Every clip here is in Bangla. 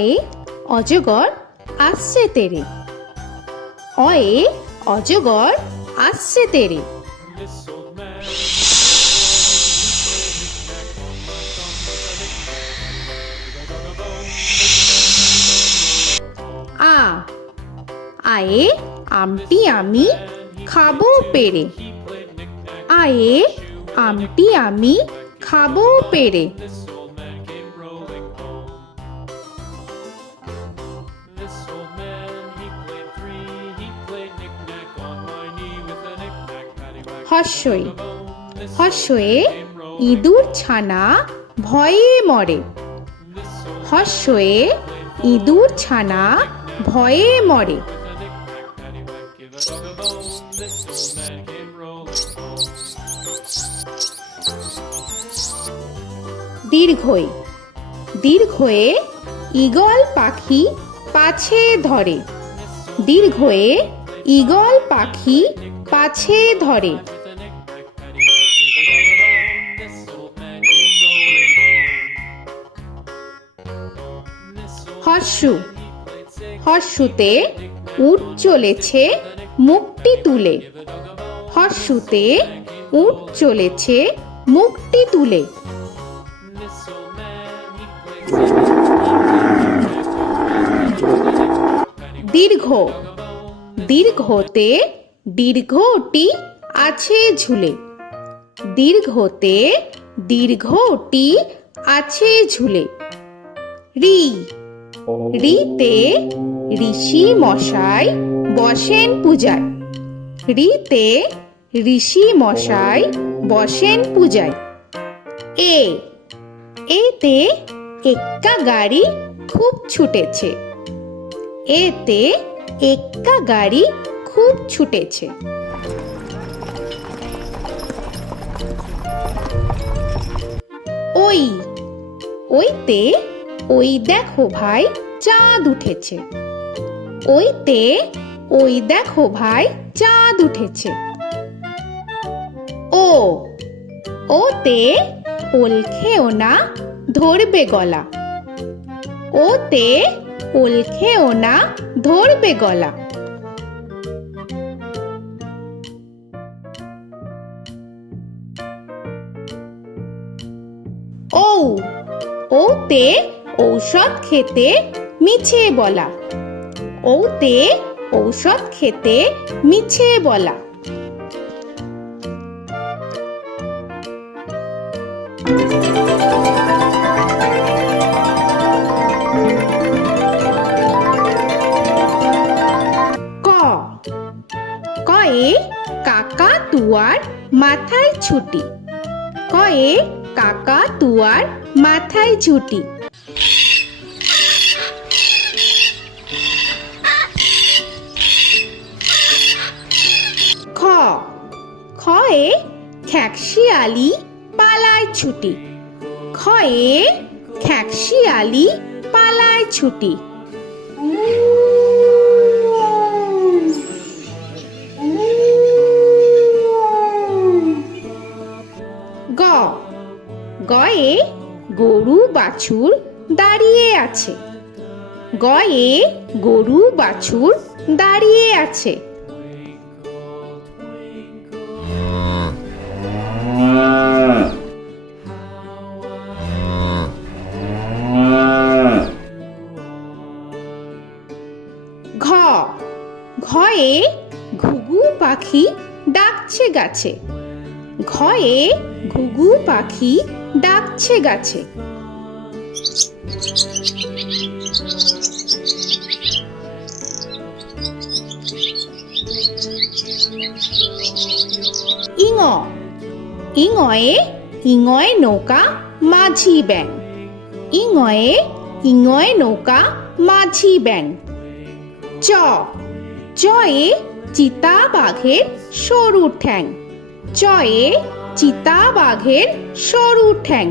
অয়ে অজগর আসছে তেরে। অয়ে অজগর আসছে তেরে। আ আয়ে আমটি আমি খাবো পেরে। আয়ে আমটি আমি খাবো পেরে। হর্ষই হর্ষয়ে ইঁদুর ছানা ভয়ে মরে। হর্ষয়ে ইঁদুর ছানা ভয়ে মরে। দীর্ঘই দীর্ঘয়ে ঈগল পাখি পাছে ধরে। দীর্ঘয়ে ঈগল পাখি পাছে ধরে। হর্ষু হর্ষুতে উট চলেছে মুখটি তুলে। হর্ষুতে উট চলেছে মুখটি তুলে। দীর্ঘ দীর্ঘতে দীর্ঘটি আছে ঝুলে। দীর্ঘতে দীর্ঘটি আছে ঝুলে। রি রিতে ঋষি মশাই বসেন পূজায়। রিতে ঋষি মশাই বসেন পূজায়। এ এতে এক্কা গাড়ি খুব ছুটেছে। এতে এক্কা গাড়ি খুব ছুটেছে। ওই ওইতে ওই দেখো ভাই চাঁদ উঠেছে। ওইতে ওই দেখো ভাই চাঁদ উঠেছে। ও ওতে ওল খেও না ধরবে গলা। ওতে ওল খেও না ধরবে গলা। ঔ ওতে ঔষধ খেতে মিছে বলা। ওতে ঔষধ খেতে মিছে বলা। ক কয়ে কাকা তুয়ার মাথায় ছুটি। কয়ে কাকা তুয়ার মাথায় ছুটি। খ খয়ে খ্যাকশিয়ালি পালায় ছুটি। খয়ে খ্যাকশিয়ালি পালায় ছুটি। গ গয়ে গরু বাছুর দাঁড়িয়ে আছে। গয়ে গরু বাছুর দাঁড়িয়ে আছে। ঘ ঘয়ে ঘুঘু পাখি ডাকছে গাছে। ঘয়ে ঘুঘু পাখি ডাকছে গাছে। ইঙ ইঙয়ে ইঙয় নৌকা মাঝি ব্যাং। ইঙয়ে ইঙয় নৌকা মাঝি ব্যাং। চ চয়ে চিতা বাঘের সরু ঠ্যাং। চয়ে চিতা বাঘের সরু ঠ্যাং।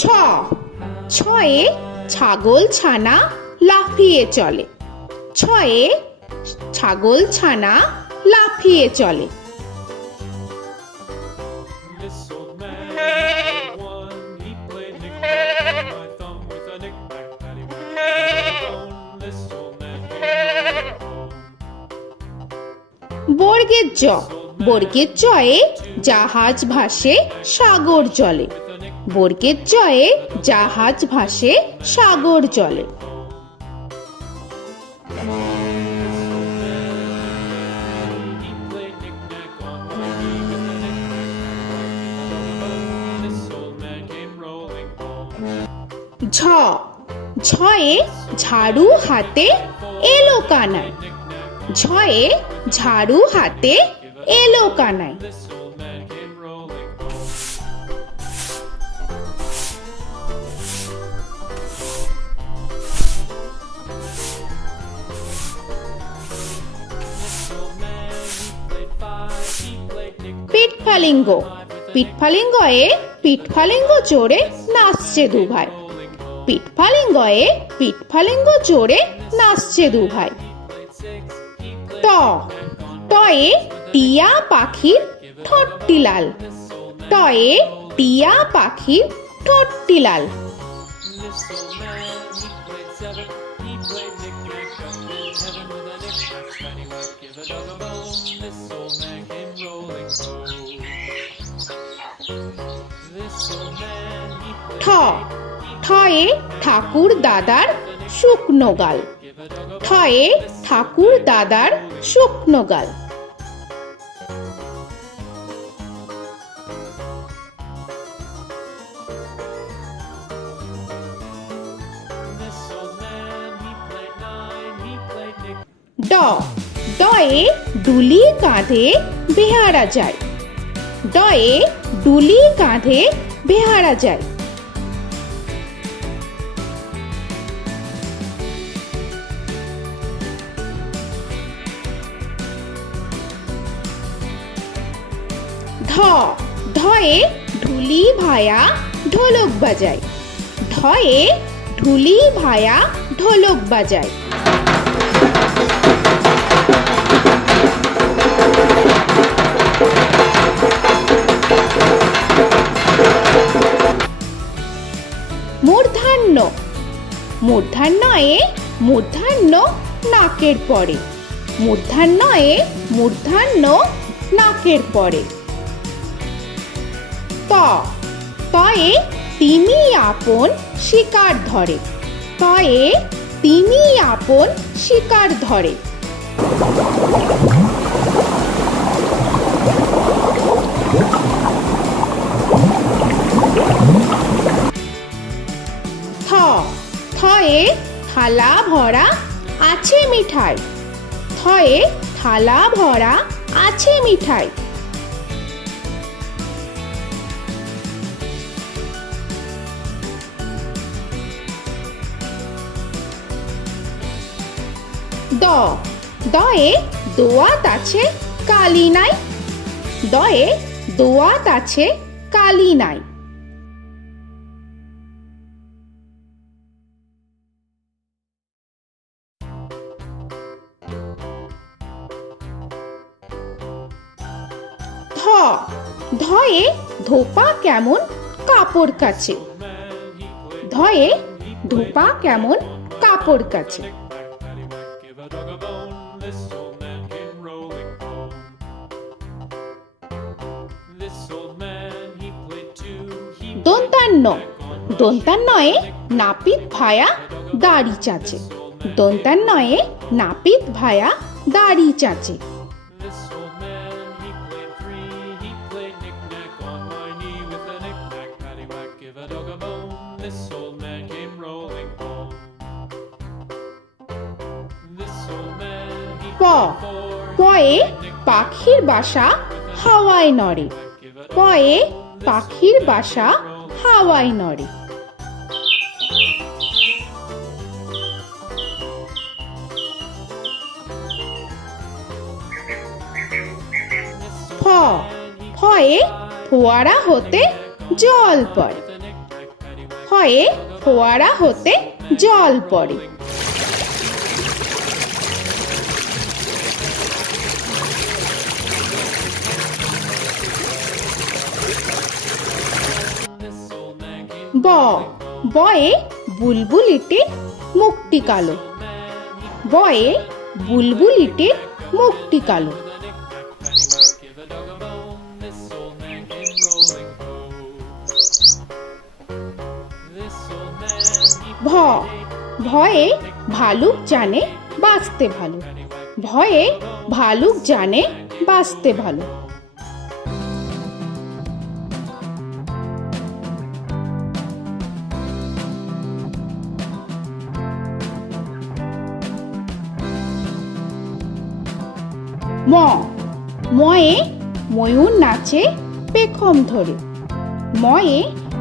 ছ ছয়ে ছাগল ছানা লাফিয়ে চলে। ছয়ে ছাগল ছানা লাফিয়ে চলে। This old man had one. He played knick-knack on my thumb with a knick-knack, paddywhack, bone. This old man came home. বর্গের জ, বর্গের জয়ে জাহাজ ভাসে সাগর জলে। বর্গের জয়ে জাহাজ ভাসে সাগর জলে। He played knick-knack on my knee with a knick-knack, bone. This old man came rolling home. ঝ, ঝয়ে ঝাড়ু হাতে এলো কানাই। ঝয়ে ঝাড়ু হাতে এলো Kanai. This old man came rolling home. This old man, he played five. He played knick-knack. পিঠফালিঙ্গ, পিঠফালিঙ্গয়ে পিঠফালিঙ্গ চড়ে নাচছে দু ভাই। পিঠফালিঙ্গয়ে পিঠফালিঙ্গ চড়ে নাচছে দু ভাই। ট, টয়ে টিয়া পাখির ঠোঁটটি লাল। টয়ে টিয়া পাখির ঠোঁটটি লাল। This old man, he played seven. He played knick-knack up in heaven with a knick-knack, paddywhack, give a dog a bone. This old man came rolling home. This old man, he ঠ, played ঠয়ে ঠাকুর দাদার শুকনো গাল। give a dog a ঠয়ে ঠাকুর দাদার শুকনো গাল। This old man, he played nine. He played knick. ড, ডয়ে ডুলি কাঁধে বেহারা যায়। ডয়ে ডুলি কাঁধে বেহারা যায়। ধ, ধয়ে ঢুলি ভায়া ঢোলক বাজায়। ধয়ে ঢুলি ভায়া ঢোলক বাজায়। মূর্ধন্য, মূর্ধন্যয়ে মূর্ধন্য নাকের পরে। মূর্ধন্যয়ে মূর্ধন্য নাকের পরে। ত, তয়ে তিমি আপন শিকার ধরে। তয়ে তিমি আপন শিকার ধরে। থ, থয়ে থালা ভরা আছে মিঠাই। থয়ে থালা ভরা আছে মিঠাই। দ, দয়ে দোয়াত আছে কালি নাই। দয়ে দোয়াত আছে কালি নাই। ধ, ধয়ে ধোপা কেমন কাপড় কাছে। ধয়ে ধোপা কেমন কাপড় কাছে। Paddywhack, give a dog a bone. This old man came rolling home. This old man, he played two. He দন্তান্ন, দন্তান্নয়ে নাপিত ভায়া দাড়ি চাচে। দন্তান্নয়ে নাপিত ভায়া দাড়ি চাচে। This old man, he played three. He played knick-knack on my knee with a knick-knack, paddywhack, give a dog a bone. This old man came rolling home. This old man, he প, played four. পয়ে পাখির বাসা হাওয়ায় নড়ে। পয়ে পাখির বাসা হাওয়ায় নড়ে। ফ, ফয়ে ফোয়ারা হতে জল পড়ে। ফয়ে ফোয়ারা হতে জল পড়ে। ব বয়ে বুলবুলিটির মুখটি কালো। বয়ে বুলবুলিটির মুখটি কালো। Give a dog a bone, this old man came rolling home. This old man, he ভ ভয়ে ভালুক জানে বাঁচতে ভালো। ভয়ে ভালুক জানে বাঁচতে ভালো। ম ময়ে ময়ূর নাচে পেখম ধরে। ময়ে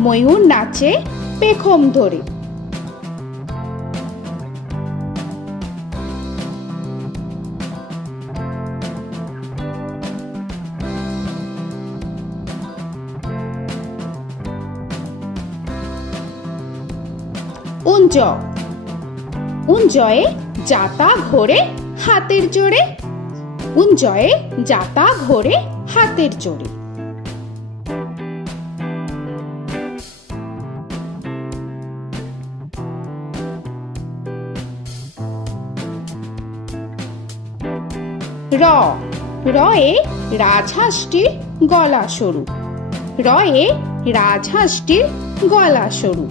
ময়ূর নাচে পেখম ধরে। উঞ্জ উঞ্জয়ে যাতা ঘোরে হাতের জোরে। উঞ্জয়ে যাতা ঘোরে হাতের জোরে। র রয়ে রাজহাঁসটির গলা সরু। রয়ে রাজহাঁসটির গলা সরু।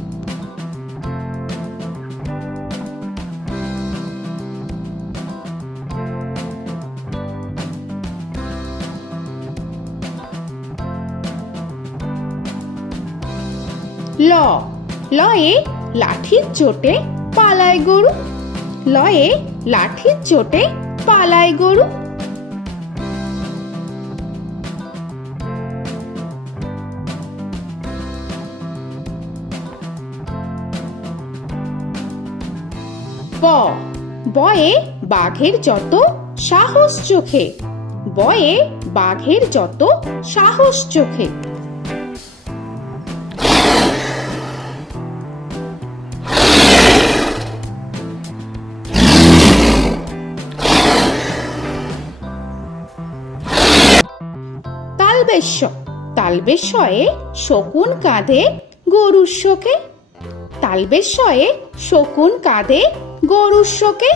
ল লয়ে লাঠির চোটে পালায় গরু। লয়ে লাঠির চোটে পালায় গরু। ব বয়ে বাঘের যত সাহস চোখে। বয়ে বাঘের যত সাহস চোখে। তালবেশ্য তালবেশ্যয়ে শকুন কাঁধে গরুর শোকে। তালবেশ্যয়ে শকুন কাঁধে গরুর শোকে।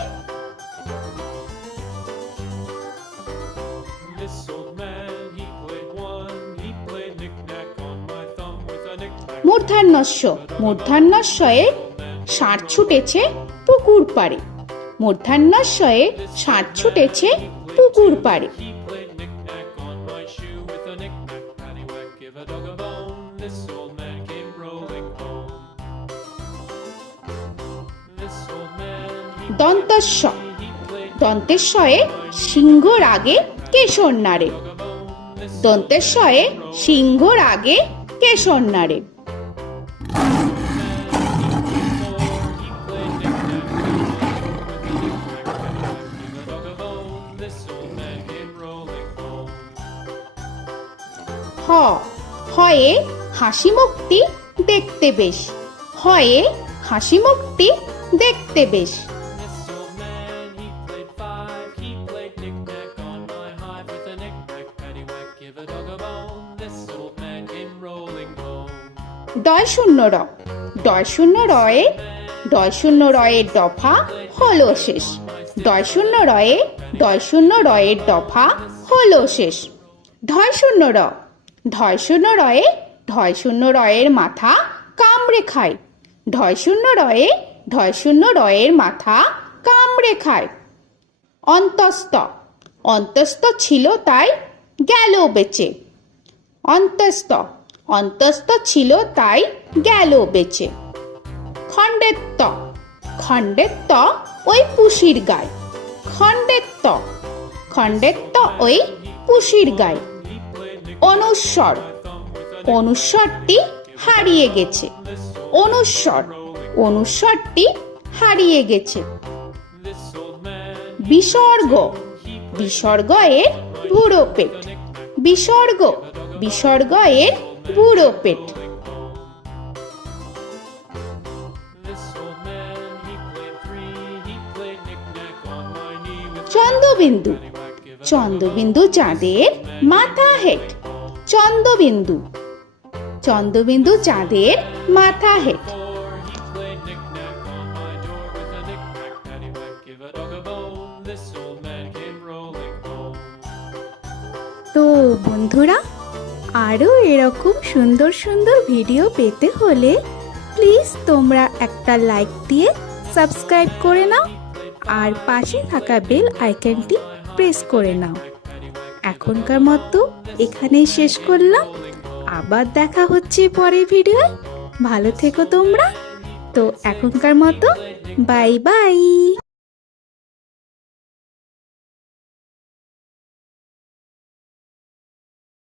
This old man, he played one, he played knick-knack on my thumb with a knick-knack. মূর্ধন্যস্য মূর্ধন্যস্বয়ে ষাঁড় ছুটেছে পুকুর পাড়ে। মূর্ধন্যস্বয়ে ষাঁড় ছুটেছে পুকুর পাড়ে। He played knick-knack on my shoe with a knick-knack, paddywhack, give a dog a bone. This old man came rolling home. This old man, দন্তস্ব he played দন্তেশ্বয়ে সিংহর আগে কেশর নাড়ে। dog a bone. This দন্তেশ্বয়ে সিংহর আগে কেশর নাড়ে। he played knick-knack on my shoe with a knick-knack, paddywhack, give a dog a bone. This old man came rolling home. হ হয়ে হাসি মুখটি দেখতে বেশ। হয়ে হাসি মুখটি দেখতে বেশ। This old man, he played five, he played knick-knack on my hive with a knick-knack, paddywhack, give a dog a bone. This old man came rolling home. ডয় শূন্য র ডয় শূন্য রয়ে ডয় শূন্য রয়ের দফা হলো শেষ। ডয় শূন্য রয়ে ডয় শূন্য রয়ের দফা হলো শেষ। ঢয় শূন্য র ঢয় শূন্য রয়ে ঢয় শূন্য রয়ের মাথা কামড়ে খায়। ঢয় শূন্য রয়ে ঢয় শূন্য রয়ের মাথা কামড়ে খায়। অন্তস্থ অন্তস্থ ছিল তাই গেল বেঁচে। অন্তস্থ অন্তস্থ ছিল তাই গেল বেঁচে। খণ্ডেত্ব খণ্ডেত্ব ওই পুষির গায়। খণ্ডেত্ব খণ্ডেত্ব ওই পুষির গায়। অনুস্বর অনুস্বরটি হারিয়ে গেছে। অনুস্বর অনুস্বরটি হারিয়ে গেছে। This old man, বিসর্গ বিসর্গ এর বুড়ো পেট। বিসর্গ বিসর্গ এর বুড়ো পেট। this old man, he played three, he played knick-knack on my knee with Chandrabindu paddywhack, give a Chandrabindu চাঁদের মাথা হেট। চন্দ্রবিন্দু চন্দ্রবিন্দু চাঁদের মাথা head. Before he played knick-knack on my door with a knick-knack, paddywhack, give a dog a bone. This old man came rolling home. তো বন্ধুরা, আরও এরকম সুন্দর সুন্দর ভিডিও পেতে হলে প্লিজ তোমরা একটা লাইক দিয়ে সাবস্ক্রাইব করে নাও আর পাশে থাকা বেল আইকনটি প্রেস করে নাও। এখনকার মতো এখানেই শেষ করলাম, আবার দেখা হচ্ছে পরের ভিডিও। ভালো থেকো তোমরা। তো এখনকার মতো বাই বাই।